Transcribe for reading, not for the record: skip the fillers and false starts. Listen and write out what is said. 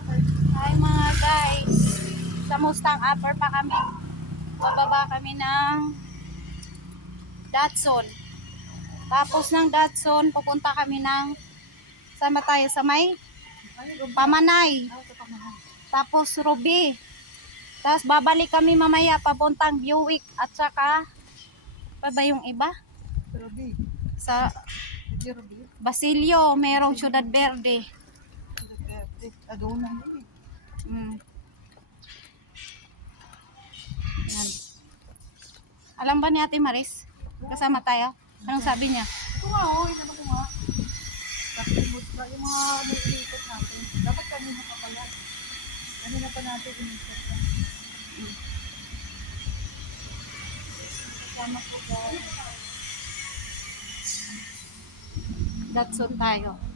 Hi mga guys. Sa Mustang Upper pa kami. Bababa kami ng Datsun. Tapos ng Datsun, pupunta kami ng sama tayo sa may Pamanay. Tapos Ruby. Tapos babalik kami mamaya papuntang Buick at saka pa ba yung iba? Sa Basilio, merong Ciudad Verde. Yan. Alam ba ni Ate Maris? Kasama tayo? Anong sabi niya? Ito nga, inano ko nga. Kasi yung mga nililikot natin, dapat kanina pa pala. Kanina pa natin inikot na. Kasama po ba? Datsun tayo.